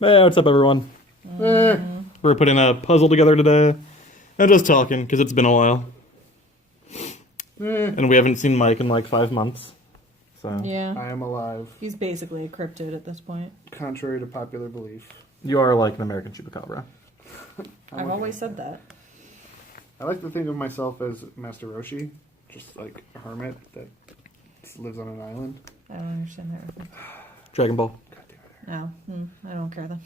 Hey, what's up, everyone? We're putting a puzzle together today and just talking because it's been a while. And we haven't seen Mike in like 5 months. So Yeah. I am alive, He's basically a cryptid at this point. contrary to popular belief. you are like an American chupacabra. I've always said that. I like to think of myself as Master Roshi, just like a hermit that lives on an island. I don't understand that reference. Dragon Ball. No, I don't care then.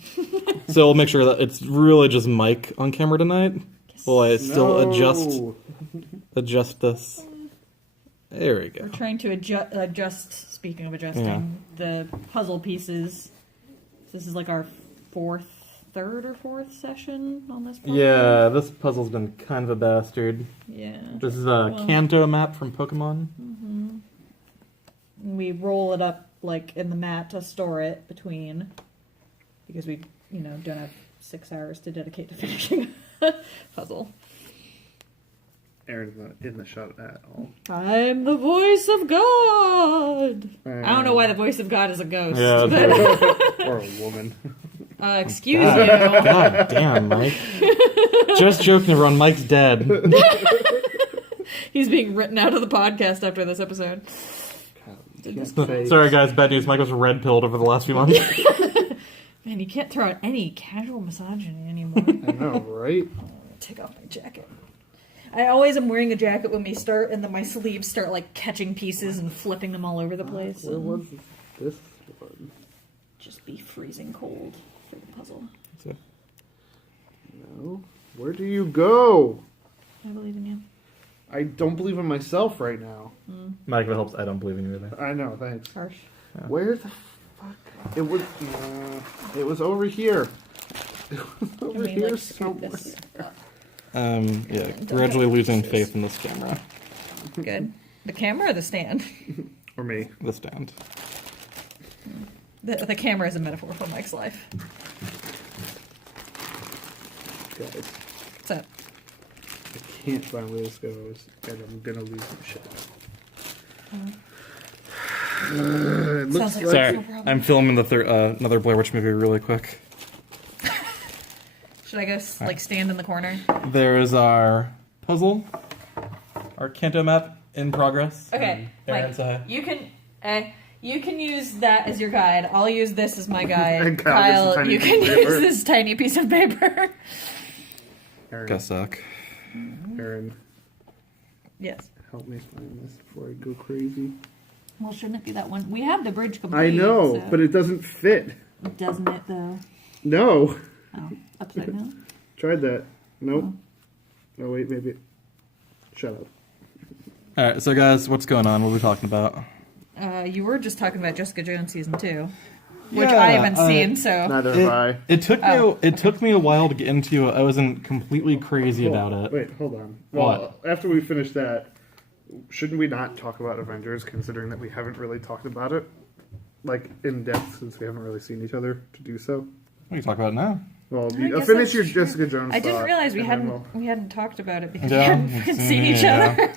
So we'll make sure that it's really just Mike on camera tonight. Will I still No. adjust this? There we go. We're trying to adjust, speaking of adjusting, the puzzle pieces. This is like our third or fourth session on this puzzle. Yeah, this puzzle's been kind of a bastard. Yeah. This is a Kanto map from Pokemon. We roll it up like in the mat to store it between, because we, don't have 6 hours to dedicate to finishing a puzzle. Erin's not in the shot at all. I'm the voice of God. I don't know why the voice of God is a ghost. Yeah, but, Or a woman. excuse God. you. God damn, Mike. Just joking, everyone. Mike's dead. He's being written out of the podcast after this episode. Sorry, guys. Bad news. Mike was red-pilled over the last few months. Man, you can't throw out any casual misogyny anymore. I know, right? Take off my jacket. I always am wearing a jacket when we start, and then my sleeves start like catching pieces and flipping them all over the place. Where was this one? Just be freezing cold for the puzzle. No. Where do you go? I believe in you. I don't believe in myself right now. Mike, if it helps, I don't believe in you either. I know, thanks. Harsh. Yeah. Where the fuck? It was over here. It was over here somewhere. this up. Yeah, gradually losing faith in this camera. Good. The camera or the stand? Or me. The stand. The camera is a metaphor for Mike's life. Guys, What's up? I can't find where this goes, and I'm gonna lose some shit. It looks Sounds like Sorry, no problem. I'm filming the another Blair Witch movie really quick. Should I go stand in the corner? There is our puzzle, our Kanto map in progress. Okay, Erin, Mike, say hi. you can use that as your guide. I'll use this as my guide. And Kyle gets a Kyle, tiny you piece can of use paper. this tiny piece of paper. Aaron, suck. Aaron, Yes. help me find this before I go crazy. Well, shouldn't it be that one? We have the bridge complete. I know, so- but it doesn't fit. Doesn't it, though? No. Oh, upside down? Tried that. Nope. Oh, wait, maybe. Shut up. Alright, so guys, what's going on? What are we talking about? You were just talking about Jessica Jones season 2, which Yeah, I haven't seen, so... Neither have I. It took me a while to get into it. I wasn't completely crazy about it. Wait, hold on. What? Well, after we finish that, shouldn't we not talk about Avengers, considering that we haven't really talked about it, like, in depth, since we haven't really seen each other to do so? What are you talking about now? Well, I guess finish that's your true. Jessica Jones I didn't thought, realize we and then hadn't talked about it because Yeah. we hadn't seen each Yeah. other.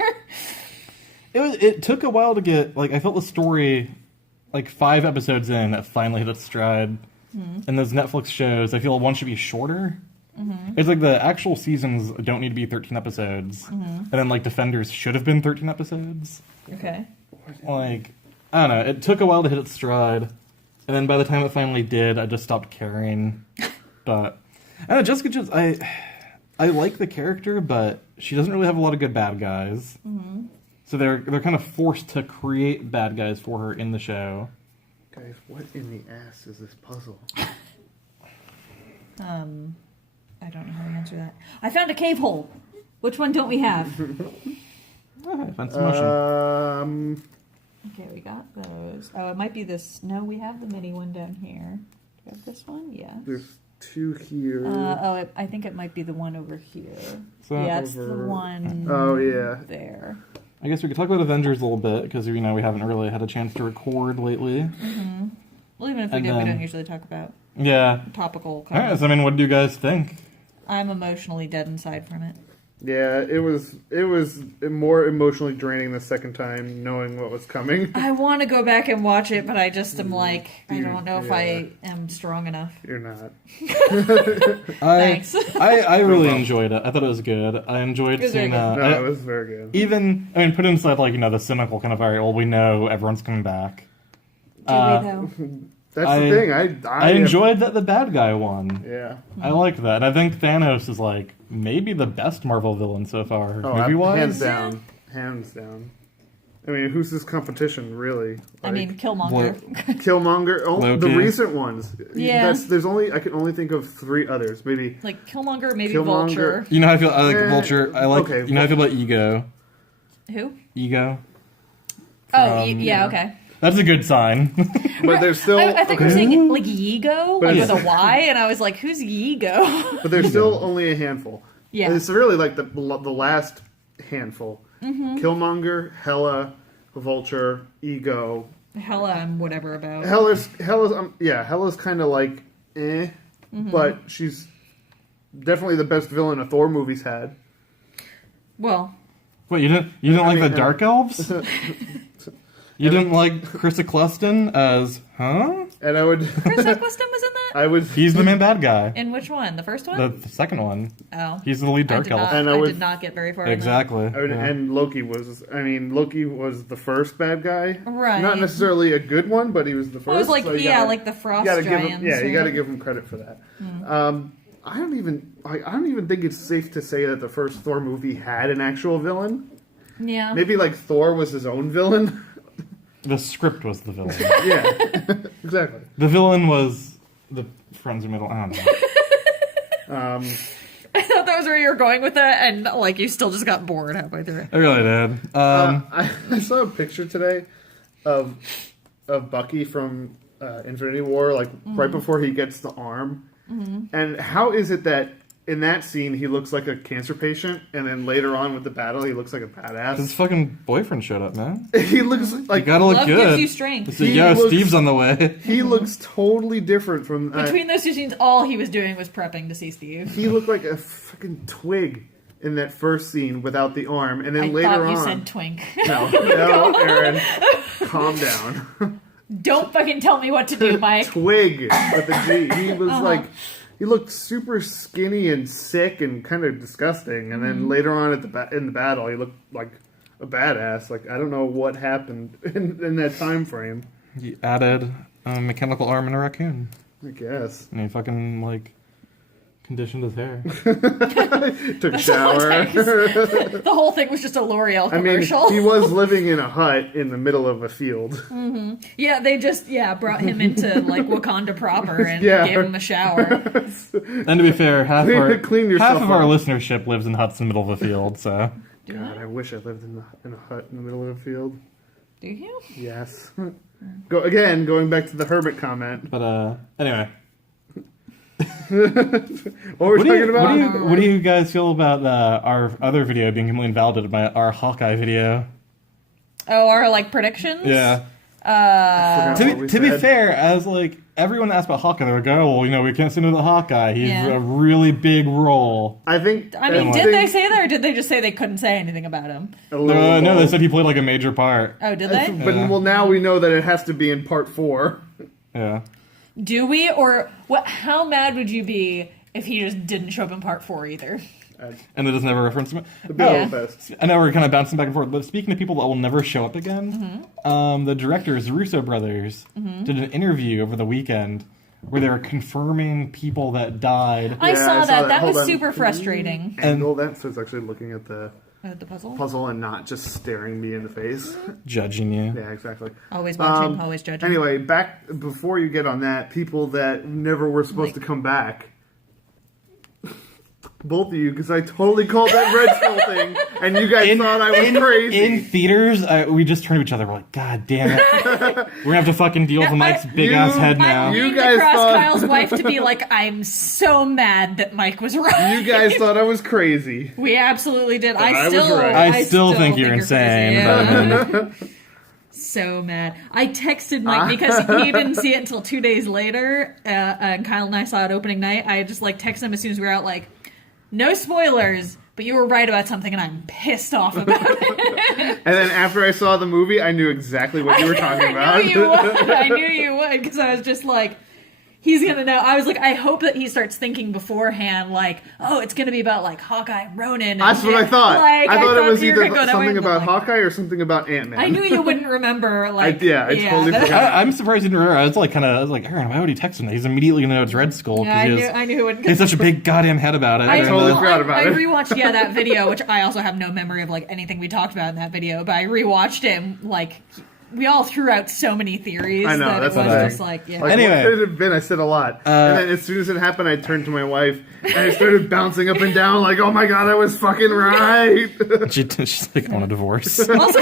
It took a while to get, like, I felt the story, like, 5 episodes in, that finally hit its stride. And those Netflix shows, I feel one should be shorter. It's like the actual seasons don't need to be 13 episodes. And then, like, Defenders should have been 13 episodes. Okay. Like, I don't know, it took a while to hit its stride. And then by the time it finally did, I just stopped caring. But, I don't know, Jessica Jones, I like the character, but she doesn't really have a lot of good bad guys. So they're kind of forced to create bad guys for her in the show. Guys, what in the ass is this puzzle? I don't know how to answer that. I found a cave hole. Which one don't we have? Alright, find some motion. Okay, we got those. Oh, it might be this. No, we have the mini one down here. Do we have this one? Yeah. There's 2 here. I think it might be the one over here. So- Yeah, it's the Over- one Oh, yeah. there. I guess we could talk about Avengers a little bit, because, we haven't really had a chance to record lately. Well, even if we And do, we then- don't usually talk about Yeah. topical kind Alright, of... so, what do you guys think? I'm emotionally dead inside from it. Yeah, it was more emotionally draining the second time, knowing what was coming. I want to go back and watch it, but I just am like, I don't know if Yeah. I am strong enough. You're not. Thanks. I really enjoyed it. I thought it was good. I enjoyed It was very seeing. good. No, it was very good. Even, I mean, put inside like the cynical kind of, all right, well, we know everyone's coming back. Do we though? That's the thing. I enjoyed that the bad guy won. Yeah. I like that. I think Thanos is like maybe the best Marvel villain so far, Oh, movie wise. hands down. Hands down. I mean, who's his competition, really? I mean, Killmonger. Killmonger. Oh, the Loki. recent ones. Yeah. I can only think of 3 others. Maybe. Like Killmonger, maybe Killmonger. Vulture. You know how I feel. I like Eh, Vulture. I like. okay, You know how I feel about Ego. Who? Ego. Oh, yeah, okay. That's a good sign. But there's still. I think we're saying like Yigo, But like it's- with a Y, and I was like, who's Yigo? But there's still only a handful. Yeah. It's really like the last handful. Killmonger, Hela, Vulture, Ego. Hella, I'm whatever about. Hela's kind of like, but she's definitely the best villain a Thor movie's had. Well, Wait, you didn't like mean, the Dark Elves? You didn't like Chris Eccleston as And I would, Chris Eccleston was in that? I would, He's the main bad guy. In which one? The first one? The second one. Oh. He's the lead I Dark did Elf. not, And I I would- did not get very far in Exactly. Yeah. and Loki was the first bad guy. Right. Not necessarily a good one, but he was the first. Well, it was like, so you yeah, gotta- like the Frost you gotta give Giants. him, yeah, you right? got to give him credit for that. I don't even think it's safe to say that the first Thor movie had an actual villain. Yeah. Maybe like Thor was his own villain. The script was the villain. Yeah, exactly. The villain was the friends in middle. I don't know. I thought that was where you were going with that, and like you still just got bored halfway through it. I really did. I saw a picture today of Bucky from Infinity War, like right before he gets the arm. And how is it that in that scene he looks like a cancer patient, and then later on with the battle he looks like a His badass? fucking boyfriend showed up, man. He looks You like gotta look Love good. gives you strength. So, He yo, looks- Steve's on the way. he looks totally different from. Between those two scenes, all he was doing was prepping to see Steve. He looked like a fucking twig in that first scene without the arm, and then I later thought on. you said twink. No, Erin, calm down. Don't fucking tell me what to do, Mike. Twig with a G. He was like, he looked super skinny and sick and kind of disgusting. And then later on in the battle, he looked like a badass. Like I don't know what happened in that time frame. He added a mechanical arm and a raccoon. I guess And he fucking, like, conditioned his hair. took a shower. The whole thing was just a L'Oreal I mean, commercial. he was living in a hut in the middle of a field. Yeah, they just brought him into like Wakanda proper and Yeah. gave him a shower. And to be fair, half Clean yourself of our up. listenership lives in huts in the middle of a field, so... God, I wish I lived in a hut in the middle of a field. Do you? Yes. Going back to the hermit comment. But, anyway. What were we talking about? What do you guys feel about our other video being completely invalidated by our Hawkeye video? Oh, our like predictions? Yeah. Forgot what we To be said. fair, as like everyone asked about Hawkeye, they would go, "Oh, well, we can't say no to the Hawkeye. He's Yeah. a really big role." I think. I mean, I did think they say that, or did they just say they couldn't say anything about him? a little No, they both. said he played like a major part. Oh, did they? But Yeah. well, now we know that it has to be in part 4. Yeah. Do we, or what? How mad would you be if he just didn't show up in part 4 either? And it doesn't ever reference him. The Bill Yeah. Fest. I know we're kind of bouncing back and forth, but speaking of people that will never show up again, the directors, Russo brothers, did an interview over the weekend where they were confirming people that died. I saw that. That Hold was on. super frustrating. Angle that so it's actually looking at the The puzzle. puzzle and not just staring me in the face. Judging you. Yeah, exactly. Always watching, always judging. Anyway, back before you get on that, people that never were supposed to come back. Both of you, because I totally called that Red Skull thing, and you guys thought I was crazy. In theaters, we just turned to each other. We're like, God damn it. We're gonna have to fucking deal with Mike's big ass head now. I You need guys to cross thought- Kyle's wife to be like, I'm so mad that Mike was right. You guys thought I was crazy. We absolutely did. I was right. I still think you're insane. crazy, But, yeah. So mad. I texted Mike because he didn't see it until 2 days later. And Kyle and I saw it opening night. I just like texted him as soon as we were out, like, no spoilers, but you were right about something, and I'm pissed off about it. And then after I saw the movie, I knew exactly what you were talking about. I knew you would. I knew you would, because I was just like, he's gonna know. I was like, I hope that he starts thinking beforehand, like, oh, it's gonna be about like Hawkeye and Ronan. And, That's what I thought. Like, I thought it was you were either gonna go that way, something but, about like, Hawkeye or something about Ant-Man. I knew you wouldn't remember. Like, I totally that- forgot. I'm surprised he didn't remember. I was like, Aaron, why would he text him that? He's immediately gonna know it's Red Skull. Yeah, because I knew he wouldn't. he has such a big goddamn head about it. I totally forgot about I it. rewatched that video, which I also have no memory of like anything we talked about in that video, but I rewatched it and, like, we all threw out so many theories I know, that that's it was the thing. just like, yeah. Like, Anyway. what could it have been? I said a lot. And then as soon as it happened, I turned to my wife and I started bouncing up and down like, oh my god, I was fucking right. She's like, I want a divorce. Also,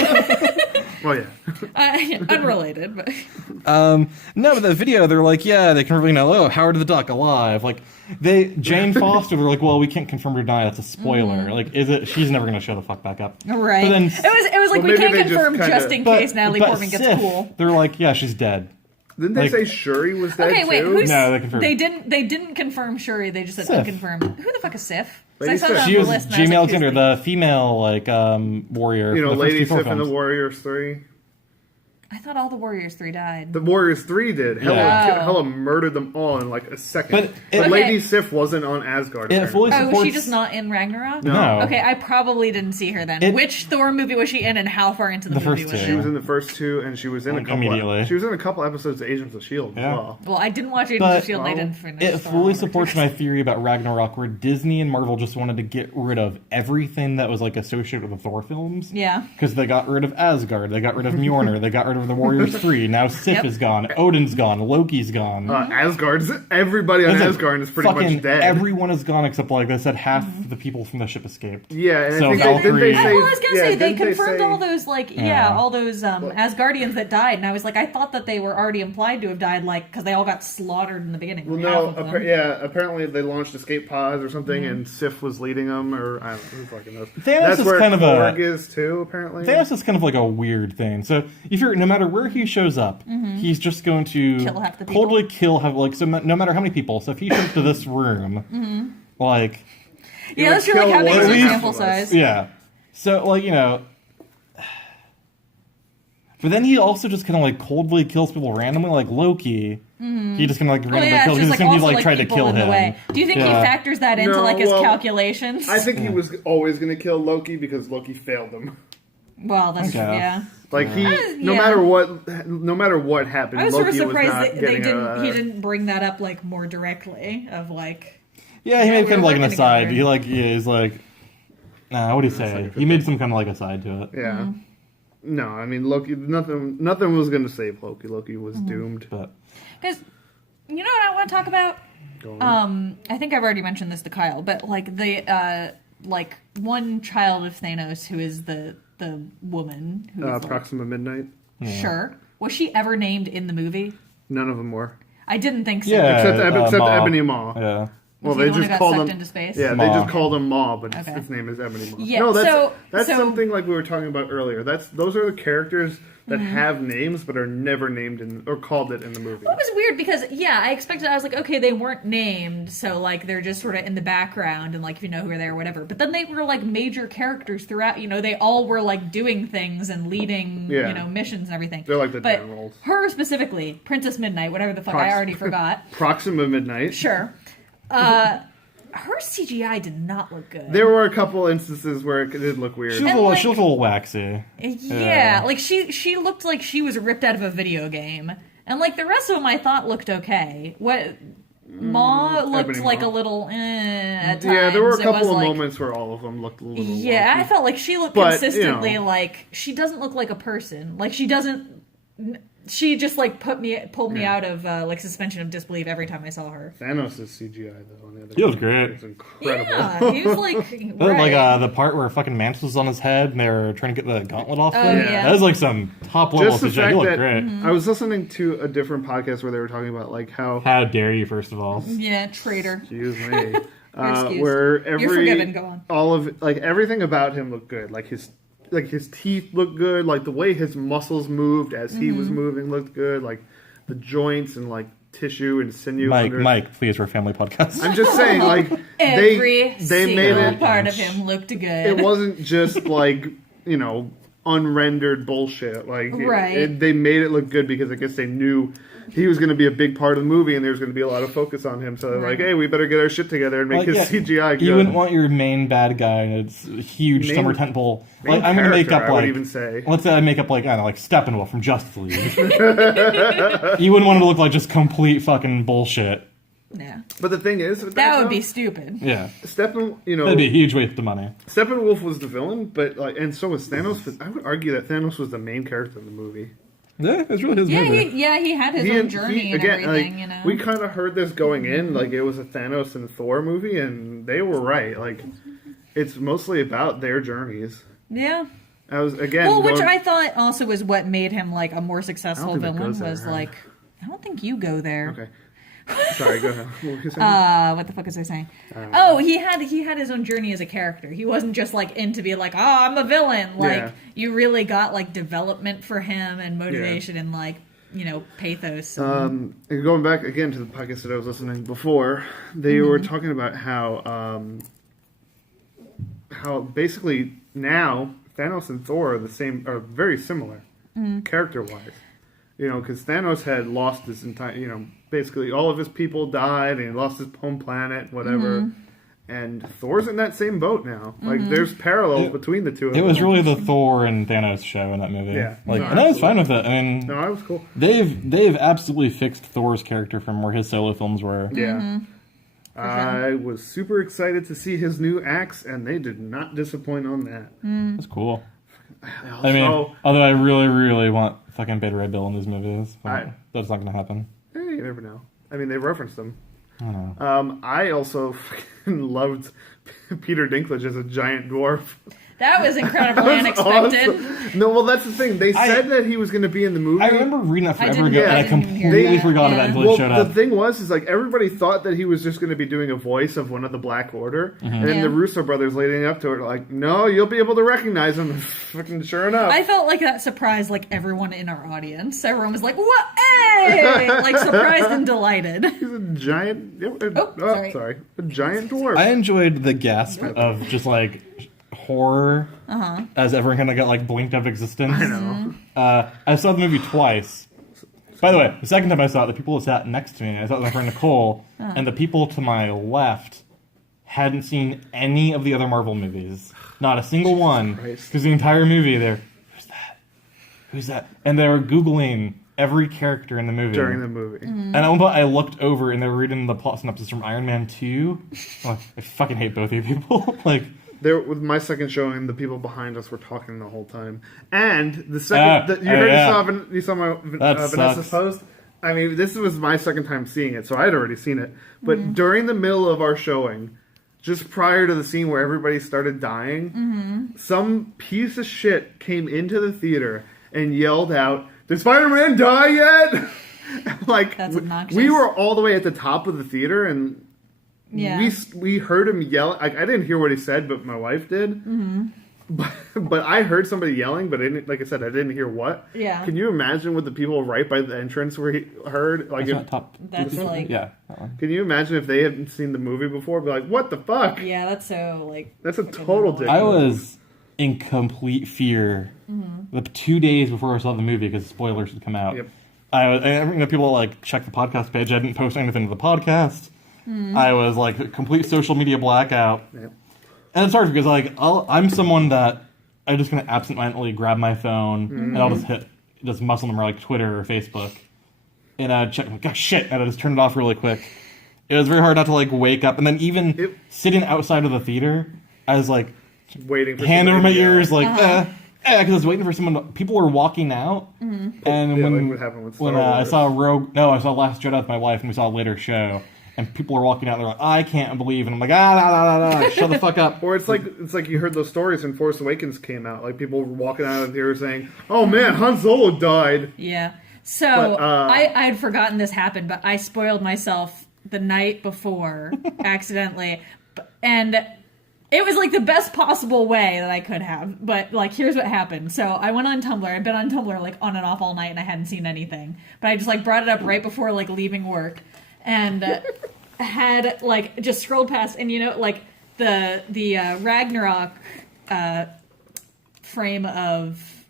Well, yeah. unrelated, but No, but the video, they're like, yeah, they confirm, Howard the Duck alive. Like, Jane Foster, they're like, well, we can't confirm or deny. That's a spoiler. Like, she's never going to show the fuck back up. right. But then, It was like, Well, we maybe can't they just confirm kinda- just in case Natalie Portman gets Sif, cool. they're like, yeah, she's dead. Didn't they Like- say Shuri was dead Okay, wait, too? who's No, they confirmed. They didn't confirm Shuri. They just said Sif. unconfirmed. Who the fuck is Sif? 'Cause Lady I saw Sif. that on She the was list. and I Jamie was like, Alexander, who's the female, warrior. You know, from the first Lady two Sif and the films. Warriors 3. I thought all the Warriors 3 died. The Warriors 3 did. Hela, Yeah. Hela murdered them all in like a second. But it- Okay. Lady Sif wasn't on Asgard. It apparently. fully Oh, supports... was she just not in Ragnarok? No. Okay, I probably didn't see her then. It- Which Thor movie was she in, and how far into the, The movie first was two. She she? was in the first two, and she was in a couple. Immediately. She was in a couple episodes of Agents of Shield Yeah. as well. Well, I didn't watch Agents But- of S.H.I.E.L.D. and I didn't finish It Thor fully one or supports two. my theory about Ragnarok, where Disney and Marvel just wanted to get rid of everything that was like associated with the Thor films. Yeah. Because they got rid of Asgard, they got rid of Mjolnir, they got rid of the Warriors 3. Now Sif Yep. is gone, Odin's gone, Loki's gone. Asgard's everybody on It's like Asgard is pretty fucking much dead. Everyone is gone except like they said half the people from the ship escaped. Yeah, and So I think Valkyrie- didn't they Well, say? I was gonna yeah, say they didn't confirmed say- all those all those Asgardians that died, and I was like, I thought that they were already implied to have died, like because they all got slaughtered in the beginning. Well, half no, of them. apparently they launched escape pods or something, and Sif was leading them, or I don't know, who fucking knows. Thanos That's is where kind of a- Korg is too, apparently. Thanos is kind of like a weird thing. So if you're no matter where he shows up, he's just going to Kill half the people. coldly kill no matter how many people. So if he shows to this room, like Yeah, that's would true. Like, how kill big one is of the us. sample size? yeah, so like but then he also just kind of like coldly kills people randomly, like Loki. He just kind of like Oh randomly yeah, kills. it's He's just like gonna be also like like tried to people kill in him. the way. Do you think he Yeah. factors that into No, like his well, calculations? I think he was always going to kill Loki because Loki failed him. Well, that's true. Okay. Yeah. Like he, no yeah. matter what happened, I was sort of Loki was surprised not that they getting didn't. He a. didn't bring that up like more directly. Of like, Yeah, he made we're kind of like an working aside. together. He's like, nah, what do you say? He made some kind of like aside to it. Yeah. No, I mean Loki. Nothing was going to save Loki. Loki was doomed. But because you know what I want to talk about. Go on. I think I've already mentioned this to Kyle, but like the like one child of Thanos who is the woman who is like, Proxima Midnight. sure, was she ever named in the movie? None of them were. I didn't think so. yeah, Except Maw. Ebony Maw. Yeah. Well, Was he they the one who just got called sucked him into space? Yeah, Maw. they just called him Maw, but Okay. his name is Ebony Maw. Yeah, no, so- that's so- something like we were talking about earlier. Those are the characters that have names but are never named in or called it in the movie. It was weird because I expected. I was like, okay, they weren't named, so like they're just sort of in the background and like if you know who are there or whatever. But then they were like major characters throughout. They all were like doing things and leading Yeah. missions and everything. They're like the but generals. her specifically, Princess Midnight, whatever the fuck, I already forgot. Proxima Midnight. Sure. Her CGI did not look good. There were a couple instances where it did look weird. She looked, like- she looked a little waxy. Yeah, like she looked like she was ripped out of a video game, and like the rest of them, I thought looked okay. What Maw looked Ebony like Maw. a little at times. Yeah, there were a It was couple of like- moments where all of them looked a little Yeah, I wonky. felt like she looked But, consistently you know. like she doesn't look like a person. Like she doesn't. She just like pulled me out of like suspension of disbelief every time I saw her. Thanos' CGI though. On the other He was hand, great. It's incredible. Yeah, he was like Like right. the part where fucking Mantis was on his head and they were trying to get the gauntlet off him. yeah. That was like some top level Just the CGI. He fact looked that great. I was listening to a different podcast where they were talking about like how How dare you, first of all? Yeah, traitor. excuse me, excused. where every You're forgiven, go on. all of like everything about him looked good. Like his teeth looked good. Like the way his muscles moved as he was moving looked good. Like the joints and like tissue and sinew. Mike, please, we're a family podcast. I'm just saying, like Every they made single it. part of him looked good. It wasn't just like unrendered bullshit. Like Right. they made it look good because I guess they knew he was going to be a big part of the movie and there was going to be a lot of focus on him. So they're like, hey, we better get our shit together and make his CGI good. You wouldn't want your main bad guy in a huge summer tentpole. Like, I'm gonna make up I would even say. Let's say I make up like I don't know, like Steppenwolf from Justice League. You wouldn't want him to look like just complete fucking bullshit. Yeah. But the thing is, That would be stupid. Yeah, that'd be a huge waste of money. Steppenwolf was the villain, but and so was Thanos. But I would argue that Thanos was the main character in the movie. Yeah, it's really his Yeah, movie. he had his own journey and everything. Like, we kind of heard this going in, like it was a Thanos and Thor movie, and they were right. Like, it's mostly about their journeys. Yeah. I was which I thought also was what made him like a more successful villain was like, I don't think you go there. Okay. Sorry, go ahead. What were you saying? What the fuck was I saying? Oh, he had his own journey as a character. He wasn't just like into be like, oh, I'm a villain. Like you really got like development for him and motivation and like pathos. And going back again to the podcast that I was listening before, they were talking about how basically now Thanos and Thor are very similar character wise. Because Thanos had lost his entire, basically all of his people died and he lost his home planet, whatever. And Thor's in that same boat now. Like, there's parallels between the two of them. It was really the Thor and Thanos show in that movie. Yeah. And I was fine with it. I mean, No, it was cool. they've absolutely fixed Thor's character from where his solo films were. Yeah. I was super excited to see his new axe, and they did not disappoint on that. That's cool. Also, I mean, although I really, really want fucking Beta Ray Bill in these movies. That's not going to happen. you never know. I mean, they referenced them. I don't know. I also fucking loved Peter Dinklage as a giant dwarf. That was incredibly unexpected. Awesome. No, well, that's the thing. They said that he was going to be in the movie. I remember reading that forever ago, and I didn't hear completely that. forgot about it until it showed up. The thing was, like, everybody thought that he was just going to be doing a voice of one of the Black Order. And then the Russo brothers leading up to it are like, no, you'll be able to recognize him. Fucking sure enough. I felt like that surprised like everyone in our audience. Everyone was like, "What? Hey!" Like surprised and delighted. He's a giant... sorry. A giant dwarf. I enjoyed the gasp of just, like, horror as everyone kind of got, like, blinked out of existence. I know. I saw the movie twice. By the way, the second time I saw it, the people who sat next to me, I saw it with my friend Nicole, and the people to my left hadn't seen any of the other Marvel movies. Not a single one. Because the entire movie, they're, who's that? Who's that? And they were Googling every character in the movie. During the movie. And at one point, I looked over, and they were reading the plot synopsis from Iron Man 2. I'm like, I fucking hate both of you people. Like... There, with my second showing, the people behind us were talking the whole time. And the second... you saw my Vanessa's post? I mean, this was my second time seeing it, so I had already seen it. But during the middle of our showing, just prior to the scene where everybody started dying, some piece of shit came into the theater and yelled out, "Did Spider-Man die yet?" Like, That's obnoxious. we were all the way at the top of the theater, and... Yeah. We heard him yell. I didn't hear what he said, but my wife did. But I heard somebody yelling, but I didn't, like I said, I didn't hear what. Yeah. Can you imagine what the people right by the entrance were heard? Like, That's like Yeah. That one. can you imagine if they hadn't seen the movie before? Be like, what the fuck? yeah, that's so like That's a total dick. I was in complete fear the 2 days before I saw the movie because spoilers had come out. Yep. People like check the podcast page. I didn't post anything to the podcast. I was like a complete social media blackout. Yep. And it's hard because like I'm someone that I'm just gonna absentmindedly grab my phone and I'll just muscle number like Twitter or Facebook, and I check like, gosh shit, and I just turn it off really quick. It was very hard not to like wake up, and then even sitting outside of the theater, I was like Waiting for hand over my somebody to yell. ears like because I was waiting for someone. People were walking out, and when like what happened with Star I Wars. saw I saw Last Jedi with my wife, and we saw a later show. And people are walking out, they're like, I can't believe, and I'm like, shut the fuck up. Or it's like you heard those stories when Force Awakens came out. Like people were walking out of here saying, "Oh man, Han Solo died." yeah. So I had forgotten this happened, but I spoiled myself the night before accidentally, and It was like the best possible way that I could have, but like here's what happened. So I went on Tumblr. I've been on Tumblr like on and off all night, and I hadn't seen anything. But I just like brought it up right before like leaving work, and had like just scrolled past, and you know like the Ragnarok frame of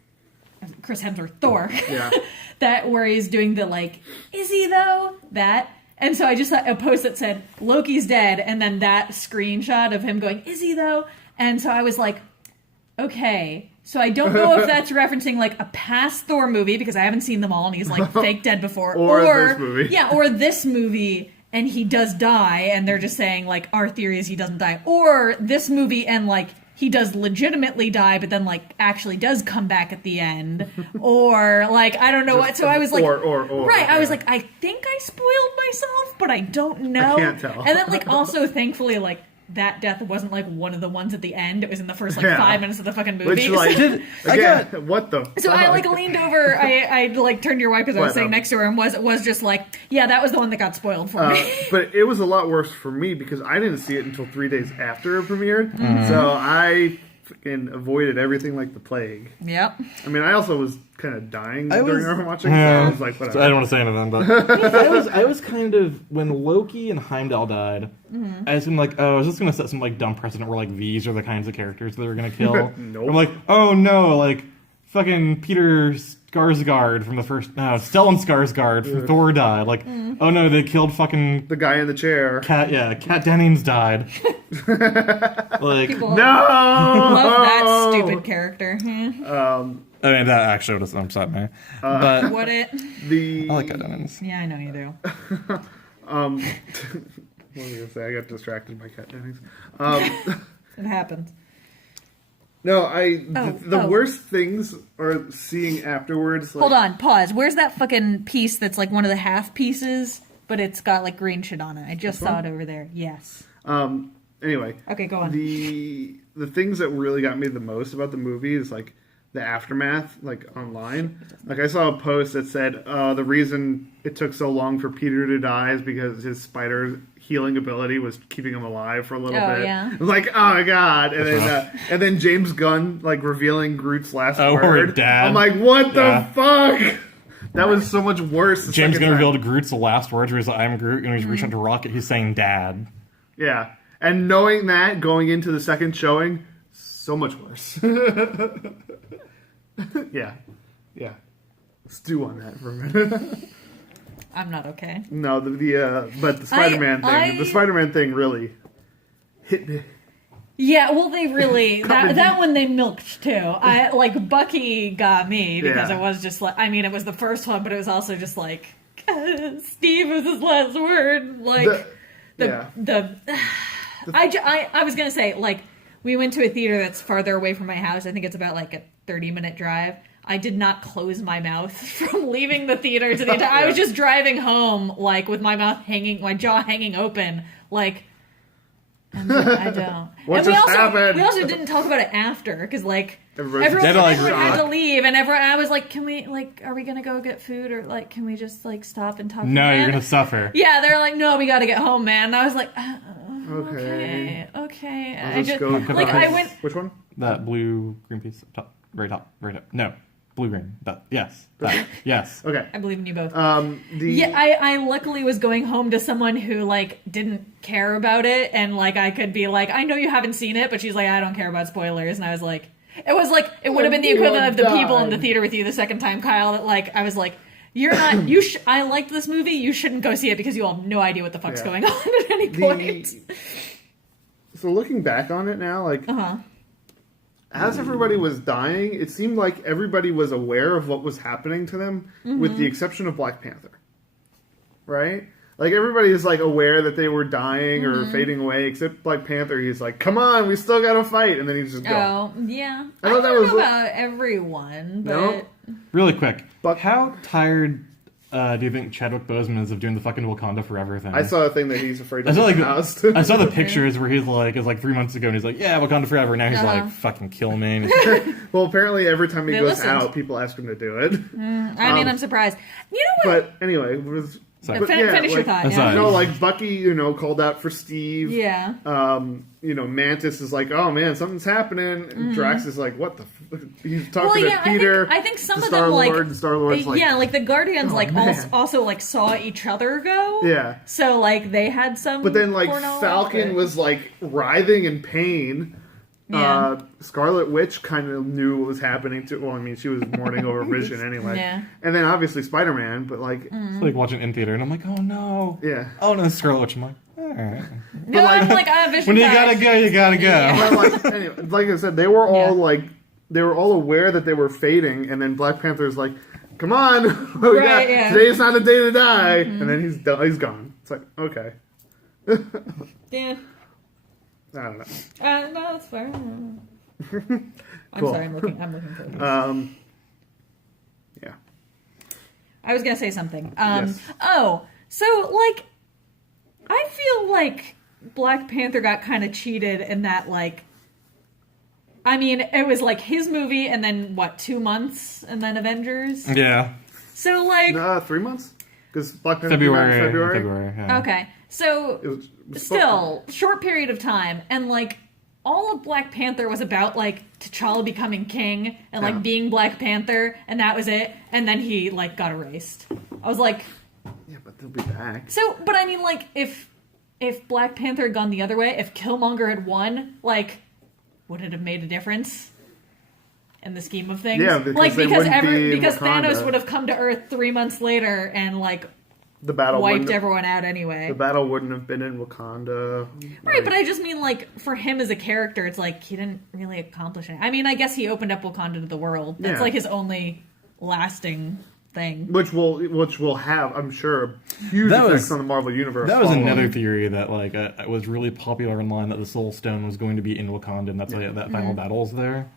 Chris Hemsworth Thor, Yeah. that where he's doing the like, is he though? That. And so I just saw a post that said, Loki's dead, and then that screenshot of him going, is he though? And so I was like, okay. So I don't know if that's referencing like a past Thor movie, because I haven't seen them all, and he's like fake dead before. Or this movie. Yeah, or this movie, and he does die, and they're just saying like, our theory is he doesn't die. Or this movie, and like, he does legitimately die, but then like actually does come back at the end, or like I don't know what. So I was like, or right? yeah. I was like, I think I spoiled myself, but I don't know. I can't tell. And then like also thankfully like that death wasn't like one of the ones at the end. It was in the first like Yeah. 5 minutes of the fucking movie. Which like again, what the? So I like leaned over. I like turned to your wife because I was What, sitting next to her, and was just like, yeah, that was the one that got spoiled for me. But it was a lot worse for me because I didn't see it until 3 days after it premiered. So I fucking avoided everything like the plague. Yep. I mean, I also was kind of dying I was- during our watching, Yeah. so I was like, whatever. So I don't want to say anything, but I was kind of, when Loki and Heimdall died, I assumed like, oh, is this going to set some like dumb precedent where like these are the kinds of characters that we're going to kill? Nope. I'm like, oh no, like fucking Peter Skarsgård from the first, no, Stellan Skarsgård from Thor died. Like, oh no, they killed fucking The guy in the chair. Kat Dennings died. Like, People No! love that stupid character. I mean, that actually would have upset me. But What it? The I like Kat Dennings. Yeah, I know you do. what was I gonna say? I got distracted by Kat Dennings. It happens. No, Oh, the oh. worst things are seeing afterwards. Like, Hold on, pause. Where's that fucking piece that's like one of the half pieces, but it's got like green shit on it? I just saw it over there. Yes. Anyway, Okay, go on. the things that really got me the most about the movie is like the aftermath, like online. Like I saw a post that said the reason it took so long for Peter to die is because his spider healing ability was keeping him alive for a little Oh, bit. yeah. I was like, oh my god! That's And then James Gunn like revealing Groot's last Oh, word. or Dad. I'm like, what Yeah. the fuck? That was so much worse. the James second gonna time. reveal Groot's last words where he's like, I'm Groot, and he's reaching out to Rocket, he's saying Dad. Yeah, and knowing that going into the second showing, so much worse. Yeah. Stew on that for a minute. I'm not okay. No, but the Spider-Man thing. The Spider-Man thing really hit me. Yeah, well, they really Cut me that one they milked too. I like Bucky got me because Yeah. it was just like, I mean, it was the first one, but it was also just like Steve was his last word. Like I was gonna say, like, we went to a theater that's farther away from my house. I think it's about like a 30-minute drive. I did not close my mouth from leaving the theater to the entire. I was just driving home, like with my jaw hanging open, like. And I don't. What And we just happened? We also didn't talk about it after because like Everybody's everyone like, had to shocked. leave, and I was like, can we like, are we gonna go get food, or like, can we just like stop and talk? No, again? you're gonna suffer. Yeah, they're like, no, we gotta get home, man. And I was like, Okay. okay. I'll I just just go. like I went. Which one? That blue green piece up top, very top, very top. No, blue green. That yes, that yes. Okay. I believe in you both. The Yeah, I luckily was going home to someone who like didn't care about it, and like I could be like, I know you haven't seen it, but she's like, I don't care about spoilers, and I was like, it would have been the equivalent of the people in the theater with you the second time, Kyle. That like I was like, you're not I liked this movie. You shouldn't go see it because you all have no idea what the fuck's Yeah. going on at any point. So looking back on it now, like as everybody was dying, it seemed like everybody was aware of what was happening to them, with the exception of Black Panther. Right? Like everybody is like aware that they were dying or fading away, except Black Panther. He's like, "Come on, we still gotta fight," and then he's just gone. Oh yeah, I I thought don't that was- know about everyone, but No? Really quick, But- how tired do you think Chadwick Boseman is of doing the fucking Wakanda Forever thing? I saw a thing that he's afraid I to saw leave the like house. I saw the pictures where he's like, it was like 3 months ago, and he's like, yeah, Wakanda Forever. Now he's like, fucking kill me. And it's- Well, apparently every time he They goes listened. out, people ask him to do it. I mean, I'm surprised. You know what? But anyway, it was Sorry. But finish your like, thought. That's Yeah. fine. You know, like Bucky, called out for Steve. Yeah. Mantis is like, oh man, something's happening. And Drax is like, what the? He's talking to yeah, Peter. I think some to of them like Star-Lord's like, yeah, like the Guardians oh, like man. also like saw each other go. Yeah. So like they had some. But then like foreknowledge, Falcon but- was like writhing in pain. Yeah. Scarlet Witch kind of knew what was happening to. Well, I mean, she was mourning over Vision anyway. Yeah. And then obviously Spider-Man, but like, It's like watching in theater, and I'm like, oh no. yeah. Oh no, Scarlet Witch. I'm like, all right. No, I'm like Vision. When you Flash. gotta go, you gotta go. Yeah. But like, anyway, like I said, they were all Yeah. like, they were all aware that they were fading, and then Black Panther's like, "Come on, Right, yeah. today's not the day to die," and then he's gone. It's like, okay, Yeah. I don't know. No, that's fair. I'm Cool. sorry. I'm looking for it. Yeah. I was gonna say something. Yes. Oh, so like, I feel like Black Panther got kind of cheated in that, like, I mean, it was like his movie, and then what, 2 months, and then Avengers. Yeah. So like, 3 months because Black Panther came out in February. Yeah. okay, so It was still short period of time, and like all of Black Panther was about like T'Challa becoming king and like Yeah. being Black Panther, and that was it. And then he like got erased. I was like. Yeah, but they'll be back. So, but I mean, like, if Black Panther had gone the other way, if Killmonger had won, like, would it have made a difference in the scheme of things? Yeah, because like they wouldn't be in because Wakanda. Thanos would have come to Earth 3 months later and like The battle wiped wouldn't have- everyone out anyway. The battle wouldn't have been in Wakanda. Right, but I just mean, like, for him as a character, it's like he didn't really accomplish anything. I mean, I guess he opened up Wakanda to the world. That's Yeah. like his only lasting thing. Which will have, I'm sure, huge That effects was- on the Marvel universe. That was following. another theory that like was really popular online, that the Soul Stone was going to be in Wakanda, and that's why that final battle is there.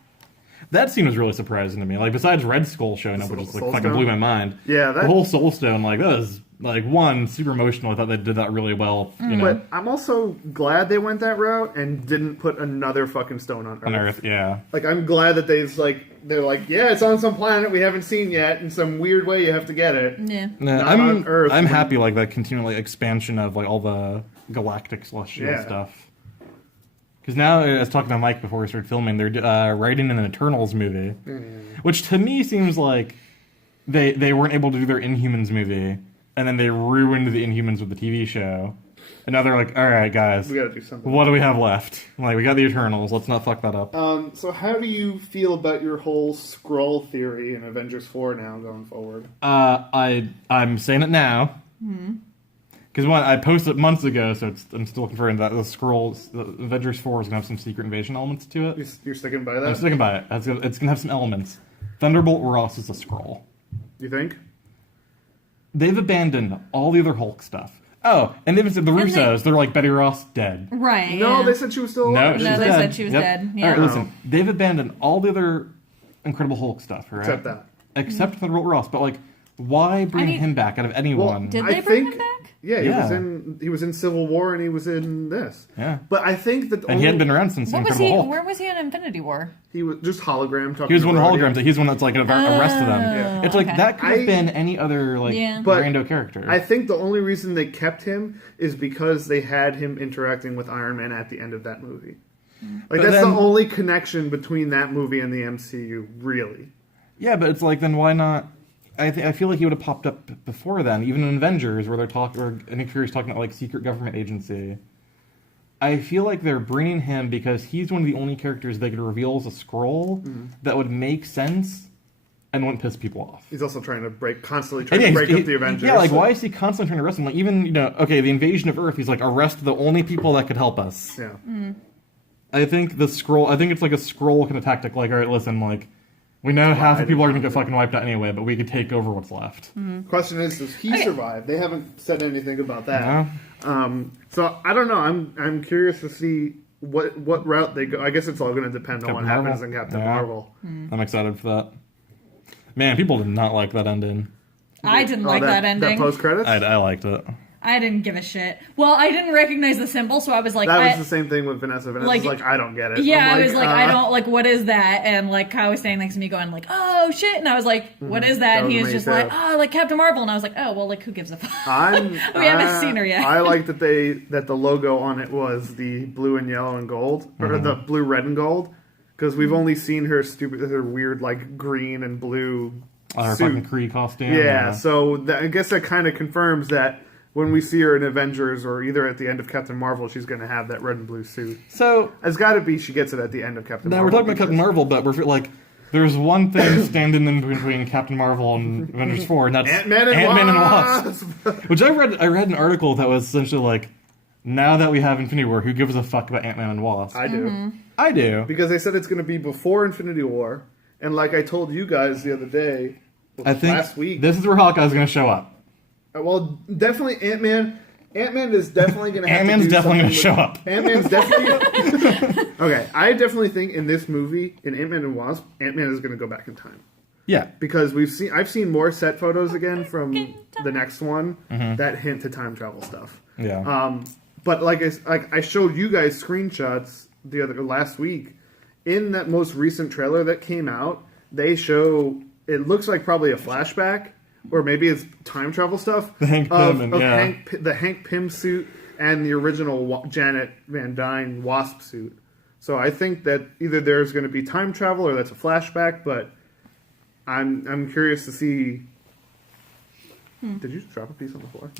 That scene was really surprising to me. Like, besides Red Skull showing up, which just like Soul fucking Stone? blew my mind. Yeah, the whole Soul Stone, like, that was like one super emotional. I thought they did that really well. You know, But I'm also glad they went that route and didn't put another fucking stone on Earth. on Earth, yeah. Like, I'm glad that they're like, yeah, it's on some planet we haven't seen yet. In some weird way, you have to get it. Yeah. No, Not on Earth. I'm happy like that continual like, expansion of like all the galactic celestial Yeah. stuff. Because now, I was talking to Mike before we started filming, they're writing an Eternals movie, which to me seems like they weren't able to do their Inhumans movie, and then they ruined the Inhumans with the TV show. And now they're like, all right, guys, We gotta do something. what do we have left? Like, we got the Eternals. Let's not fuck that up. So how do you feel about your whole Skrull theory in Avengers 4 now going forward? I'm saying it now. Because one, I posted it months ago, so I'm still confirming that the Avengers 4 is going to have some secret invasion elements to it. You're sticking by that? I'm sticking by it. It's going to have some elements. Thunderbolt Ross is a Skrull. You think? They've abandoned all the other Hulk stuff. Oh, and they've said the Russos, they're like, Betty Ross, dead. Right. No, yeah. they said she was still No, alive. she's No, they dead. said she was dead, yeah. All right, listen. They've abandoned all the other Incredible Hulk stuff, right? Except that. Except Thunderbolt Ross. But, like, why bring I mean- him back out of anyone? Did I they bring think- him back? Yeah, Yeah. he was in Civil War and he was in this. Yeah. But I think that And he hadn't been around since What was Incredible he? Hulk. Where was he in Infinity War? he was just hologram talking. He was to one of the Rhodey. holograms. He's one that's like arrested them. Yeah. It's like okay. that could have I- been any other like Yeah. But rando character. I think the only reason they kept him is because they had him interacting with Iron Man at the end of that movie. Like But that's then- the only connection between that movie and the MCU, really. Yeah, but it's like then why not? I feel like he would have popped up before then, even in Avengers, where they're talking, or Nick Fury's talking about like secret government agency. I feel like they're bringing him because he's one of the only characters they could reveal as a Skrull that would make sense and wouldn't piss people off. He's also trying to constantly And trying yeah, to break he- up the Avengers. Yeah, like why is he constantly trying to arrest him? Like even okay, the invasion of Earth. He's like arrest the only people that could help us. Yeah. I think the Skrull. I think it's like a Skrull kind of tactic. Like all right, listen, like. We know half the people are going to get fucking wiped out anyway, but we could take over what's left. Question is, does he survive? They haven't said anything about that. No? So I don't know. I'm curious to see what route they go. I guess it's all going to depend on what Captain happens Marvel? in Captain Yeah. Marvel. I'm excited for that. Man, people did not like that ending. I didn't like that ending. That post credits. I liked it. I didn't give a shit. Well, I didn't recognize the symbol, so I was like... That was the same thing with Vanessa. Vanessa's like, I don't get it. Yeah, I'm I was like, I don't, like, what is that? And, like, Kyle was standing next to me going, like, oh, shit. And I was like, what is that? And he was just like, oh, like Captain Marvel. And I was like, oh, well, like, who gives a fuck? We haven't seen her yet. I like that the logo on it was the blue and yellow and gold, or the blue, red, and gold, because we've only seen her weird, like, green and blue her suit. fucking Kree costume. Yeah, so I guess that kind of confirms that when we see her in Avengers or either at the end of Captain Marvel, she's going to have that red and blue suit. So it's got to be she gets it at the end of Captain Marvel. Now we're talking about Captain Marvel, but we're like, there's one thing standing in between Captain Marvel and Avengers 4, and that's Ant-Man and Wasp. Which I read an article that was essentially like, now that we have Infinity War, who gives a fuck about Ant-Man and Wasp? I do. I do. Because they said it's going to be before Infinity War, and like I told you guys the other day, last week, this is where Hawkeye's going to show up. Well, definitely Ant-Man. Ant-Man is definitely going to have Ant-Man's definitely going to show up. Ant-Man's definitely... Okay, I definitely think in this movie, in Ant-Man and Wasp, Ant-Man is going to go back in time. Yeah. Because I've seen more set photos again from the next one that hint to time travel stuff. Yeah. But like I showed you guys screenshots last week. In that most recent trailer that came out, they show... It looks like probably a flashback, or maybe it's time travel stuff. The Hank Pym, the Hank Pym suit and the original Janet Van Dyne Wasp suit. So I think that either there's going to be time travel or that's a flashback. But I'm curious to see. Did you just drop a piece on the floor?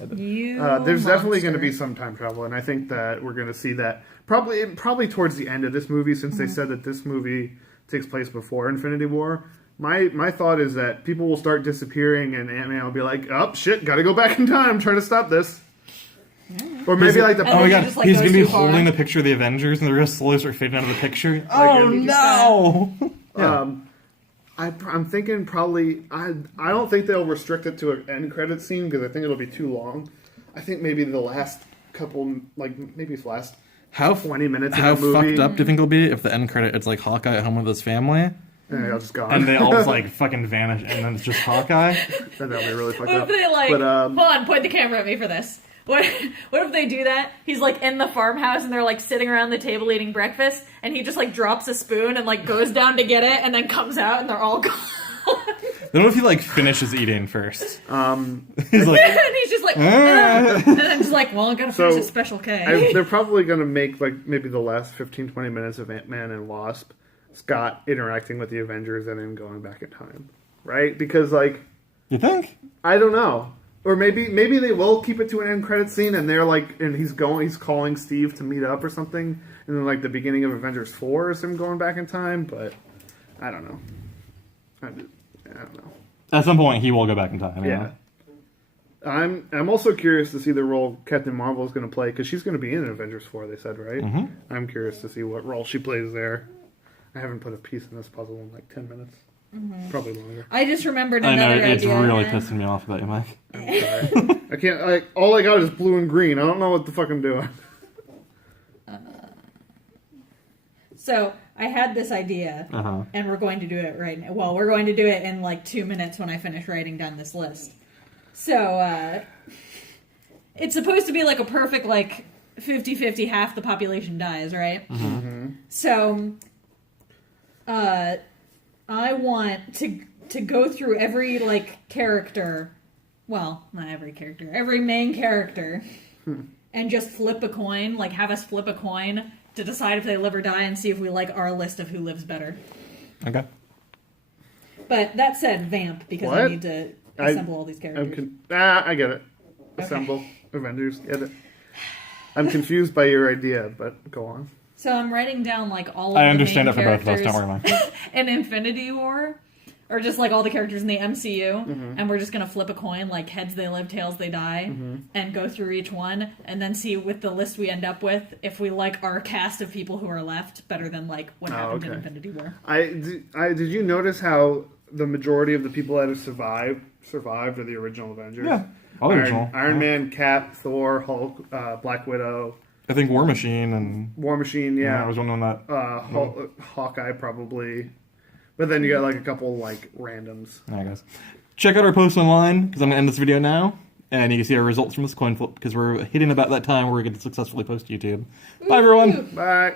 There's definitely going to be some time travel, and I think that we're going to see that probably towards the end of this movie, since they said that this movie takes place before Infinity War. My thought is that people will start disappearing, and Ant-Man will be like, "Oh shit, gotta go back in time, try to stop this." Or maybe like the oh my god, just, like, he's gonna be far. holding the picture of the Avengers, and they're gonna slowly start fading out of the picture. Oh no! I'm thinking probably I don't think they'll restrict it to an end credit scene because I think it'll be too long. I think maybe the last couple, like maybe the last 20 minutes. How of the movie. fucked up do you think it'll be if the end credit it's like Hawkeye at home with his family? And they'll just gone. And they all just like fucking vanish, and then it's just Hawkeye. That'll be really fucked What up. if they like? But, hold on, point the camera at me for this. What if they do that? He's like in the farmhouse and they're like sitting around the table eating breakfast, and he just like drops a spoon and like goes down to get it, and then comes out and they're all gone. Then what if he like finishes eating first? He's like, and he's just like, and then just like, well, I'm gonna finish a Special K. They're probably gonna make like maybe the last 15-20 minutes of Ant-Man and Wasp, Scott interacting with the Avengers and then going back in time, right? Because like, you think? I don't know, or maybe they will keep it to an end credit scene, and they're like, and he's calling Steve to meet up or something, and then like the beginning of Avengers 4 is him going back in time, but I don't know. I don't know. At some point, he will go back in time. Yeah. I'm also curious to see the role Captain Marvel is going to play, because she's going to be in Avengers 4, they said, right? Mm-hmm. I'm curious to see what role she plays there. I haven't put a piece in this puzzle in like 10 minutes. Mm-hmm. Probably longer. I just remembered I know, another it's idea. really pissing me off about you, Mike. I'm sorry. I can't, all I got is blue and green. I don't know what the fuck I'm doing. So, I had this idea, and we're going to do it right now. Well, we're going to do it in like 2 minutes when I finish writing down this list. So, it's supposed to be like a perfect, like, 50-50, half the population dies, right? Mm-hmm. So, I want to go through every, like, character, well, not every character, every main character, and just flip a coin, like, have us flip a coin to decide if they live or die and see if we like our list of who lives better. Okay. But that said, vamp, because I need to assemble all these characters. I get it. Assemble. Avengers. Get it. I'm confused by your idea, but go on. So I'm writing down like all of I the understand main it for both of us, characters don't worry, Mike. in Infinity War. Or just like all the characters in the MCU, and we're just gonna flip a coin, like heads they live, tails they die, and go through each one, and then see with the list we end up with if we like our cast of people who are left better than like what happened in Infinity War. Did you notice how the majority of the people that have survived are the original Avengers? Yeah, all the original. Iron Man, Cap, Thor, Hulk, Black Widow. I think War Machine, yeah. I was wondering that. Hawkeye probably. But then you got like a couple like randoms. I guess. Check out our post online, because I'm going to end this video now. And you can see our results from this coin flip because we're hitting about that time where we get to successfully post to YouTube. Bye, everyone. Bye.